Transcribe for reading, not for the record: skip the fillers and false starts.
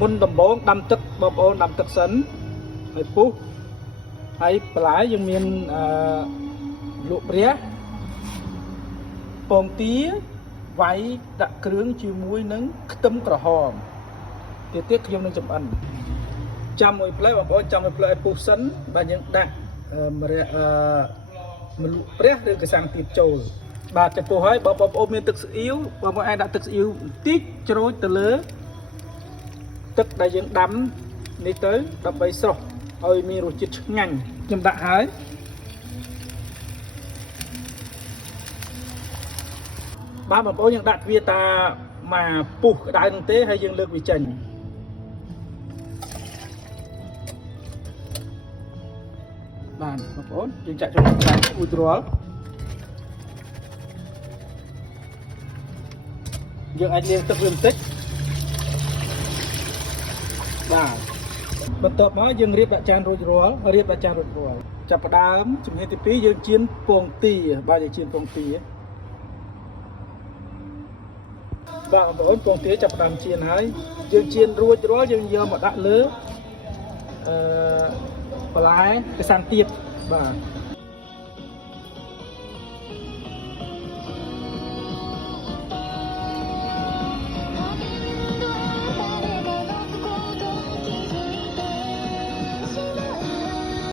មុនដំបូងដាំទឹកបងប្អូនដាំទឹកសិនហើយពុះហើយបន្លែយើងមានលក់ព្រះពងទាវាយដាក់គ្រឿងជាមួយនឹងខ្ទឹមក្រហមទៀតខ្ញុំនឹងចម្អិនចាំមួយផ្លែបងប្អូនចាំមួយផ្លែឲ្យពុះសិនបាទយើងដាក់ម្រះម្លក់ព្រះឬកសាំងទៀតចូលបាទចំពោះហើយបើបងប្អូនមានទឹកស៊ីអ៊ីវបងប្អូនអាចដាក់ទឹកស៊ីអ៊ីវបន្តិចជ្រោយទៅលើទឹកដែលយើងដាំនេះទៅដើម្បីស្រស់ឲ្យមានរសជាតិឆ្ងាញ់ខ្ញុំដាក់ហើយបាទបងប្អូនយើងដាក់វាតាមកពុះក្តៅនឹងទេហើយយើងលើកវាចេញបាទបងប្អូនយើងចាក់ចូលក្នុងខ្សែមួយទ្រាល់យើងអាចលាងទឹកវាបន្តិចបាទបន្ទាប់មកយើងរៀបដាក់ចានរួចរាល់ចាប់ផ្ដើមជំហានទី2យើងចៀនពងទាបាទយើងចៀនពងទាបាទបងប្អូនពងទាចាប់ផ្ដើមចៀនហើយយើងចៀនរួចរាល់យើងយកមកដាក់លើបន្លែកសាំងទៀតបាទ